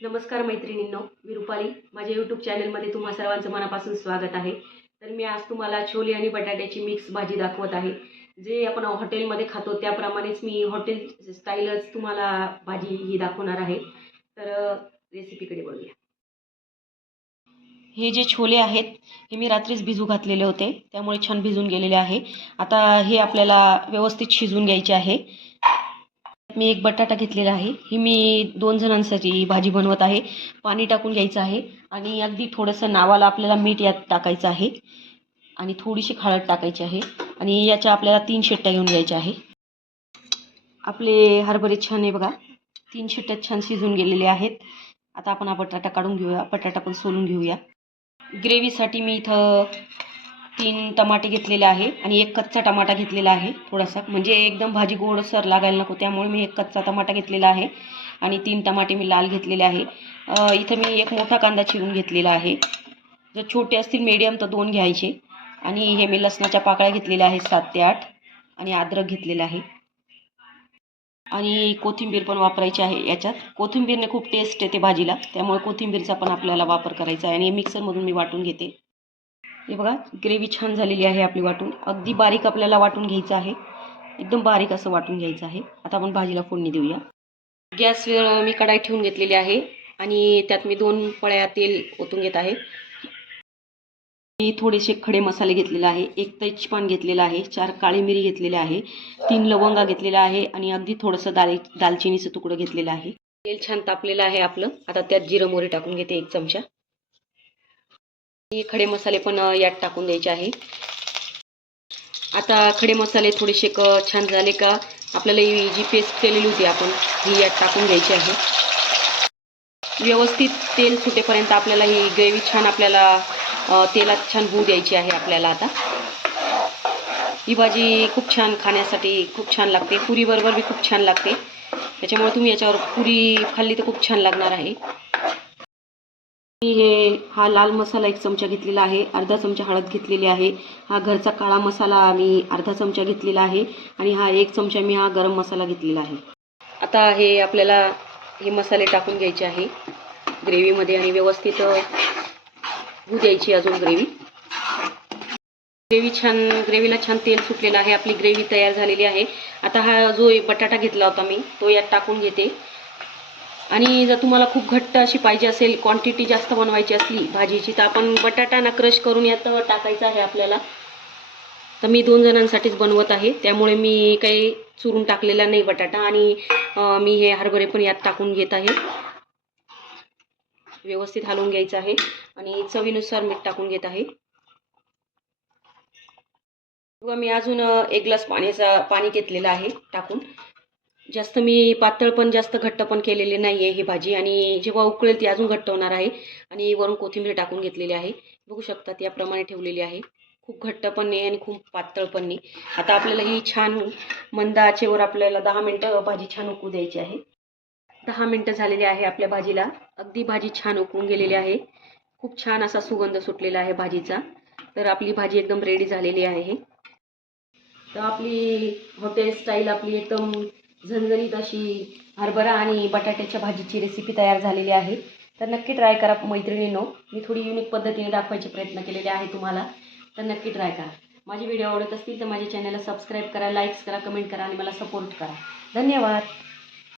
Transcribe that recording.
नमस्कार मैत्रिणींनो मी रुपाली. माझ्या यूट्यूब चॅनलमध्ये तुम्हा सर्वांचं मनापासून स्वागत आहे. तर मी आज तुम्हाला छोले आणि बटाट्याची मिक्स भाजी दाखवत आहे. जे आपण हॉटेलमध्ये खातो त्याप्रमाणेच मी हॉटेल स्टाईलच तुम्हाला भाजी ही दाखवणार आहे. तर रेसिपीकडे बोलूया हे जे छोले आहेत हे मी रात्रीच भिजू घातलेले होते. त्यामुळे छान भिजून गेलेले आहे. आता हे आपल्याला व्यवस्थित शिजवून घ्यायचे आहे. मी एक बटाटा घेतलेला आहे. ही मी दोन जणांसाठी भाजी बनवत आहे. पाणी टाकून घ्यायचं आहे आणि अगदी थोडंसं नावाला आपल्याला मीठ यात टाकायचं आहे आणि थोडीशी हळद टाकायची आहे आणि याच्या आपल्याला तीन शिट्ट्या घेऊन घ्यायच्या आहे. आपले हरभरे छान आहे बघा. तीन शिट्ट्यात छान शिजून गेलेले आहेत. आता आपण हा बटाटा काढून घेऊया. बटाटा पण सोलून घेऊया. ग्रेव्हीसाठी मी इथं तीन टमाटे घेतलेले आहे आणि एक कच्चा टमाटा घेतलेला आहे थोडासा. म्हणजे एकदम भाजी गोडसर लागायला नको त्यामुळे मी एक कच्चा टमाटा घेतलेला आहे आणि तीन टमाटे मी लाल घेतलेले आहे. इथं मी एक मोठा कांदा चिरून घेतलेला आहे. जर छोटे असतील मीडियम तर दोन घ्यायचे. आणि हे मी लसणाच्या पाकळ्या घेतलेल्या आहेत सात ते आठ. आणि अद्रक घेतलेलं आहे. आणि कोथिंबीर पण वापरायची आहे याच्यात. कोथिंबीरने खूप टेस्ट येते भाजीला. त्यामुळे कोथिंबीरचा पण आपल्याला वापर करायचा आहे आणि मिक्सरमधून मी वाटून घेते. हे बघा ग्रेव्ही छान झालेली आहे आपली वाटून. अगदी बारीक आपल्याला वाटून घ्यायचं आहे. एकदम बारीक असं वाटून घ्यायचं आहे. आता आपण भाजीला फोडणी देऊया. गॅसवर मी कढाई ठेवून घेतलेली आहे आणि त्यात मी दोन पळ्या तेल ओतून घेत आहे. मी थोडेसे खडे मसाले घेतलेले आहे. एक तेजपान घेतलेलं आहे. चार काळी मिरी घेतलेली आहे. तीन लवंगा घेतलेला आहे आणि अगदी थोडंसं दाल दालचिनीचं तुकडं घेतलेलं आहे. तेल छान तापलेलं आहे आपलं. आता त्यात जिरं मोहरी टाकून घेते एक चमचा. हे खडे मसाले पण यात टाकून द्यायचे आहे. आता खडे मसाले थोडेसे क छान झाले का आपल्याला ही जी पेस्ट केलेली होती आपण ही यात टाकून घ्यायची आहे. व्यवस्थित तेल सुटेपर्यंत आपल्याला ही ग्रेव्ही छान आपल्याला तेलात छान होऊ द्यायची आहे आपल्याला आता. ही भाजी खूप छान खाण्यासाठी खूप छान लागते. पुरीबरोबर बी खूप छान लागते. त्याच्यामुळे तुम्ही याच्यावर पुरी खाल्ली तर खूप छान लागणार आहे. मी हे हा लाल मसाला एक चमचा घेतलेला आहे अर्धा चमचा हळद घेतलेली आहे. हा घरचा काळा मसाला मी अर्धा चमचा घेतलेला आहे आणि हा एक चमचा मी हा गरम मसाला घेतलेला आहे. आता हे आपल्याला हे मसाले टाकून घ्यायचे आहे. ग्रेव्हीमध्ये आणि व्यवस्थित होऊ द्यायची अजून ग्रेव्ही. ग्रेव्ही छान ग्रेव्हीला छान तेल सुटलेलं आहे. आपली ग्रेव्ही तयार झालेली आहे. आता हा जो बटाटा घेतला होता मी तो यात टाकून घेते. आणि जर तुम्हाला खूप घट्ट अशी पाहिजे असेल क्वांटिटी जास्त बनवायची असली भाजीची तर आपण बटाटा ना क्रश करून यात टाकायचा आहे आपल्याला. तर मी दोन जणांसाठीच बनवत आहे. त्यामुळे मी काही चुरून टाकलेला नाही बटाटा आणि मी हे हरभरे पण यात टाकून घेत आहे. व्यवस्थित हलवून घ्यायचं आहे आणि चवीनुसार मीठ टाकून घेत आहे. किंवा मी अजून एक ग्लास पाण्याचा पाणी घेतलेलं आहे टाकून. जास्त मी पातळ पण जास्त घट्ट पण केलेली नाही आहे ही भाजी. आणि जेव्हा उकळेल ती अजून घट्ट होणार आहे. आणि वरून कोथिंबीर टाकून घेतलेली आहे. बघू शकतात याप्रमाणे ठेवलेली आहे. खूप घट्ट पण नाही आणि खूप पातळ पण नाही. आता आपल्याला ही छान मंद आचेवर आपल्याला दहा मिनटं भाजी छान उकळू द्यायची आहे. दहा मिनटं झालेली आहे आपल्या भाजीला. अगदी भाजी छान उकळून गेलेली आहे. खूप छान असा सुगंध सुटलेला आहे भाजीचा. तर आपली भाजी एकदम रेडी झालेली आहे. तर आपली हॉटेल स्टाईल आपली एकदम झणझणीत अशी हरभरा आणि बटाट्याच्या भाजीची रेसिपी तयार झालेली आहे. तर नक्की ट्राय करा मैत्रिणींनो. मी थोडी युनिक पद्धतीने दाखवायचे प्रयत्न केलेले आहे तुम्हाला. तर नक्की ट्राय करा. माझे व्हिडिओ आवडत असतील तर माझ्या चॅनलला सबस्क्राईब करा लाईक्स करा कमेंट करा आणि मला सपोर्ट करा. धन्यवाद.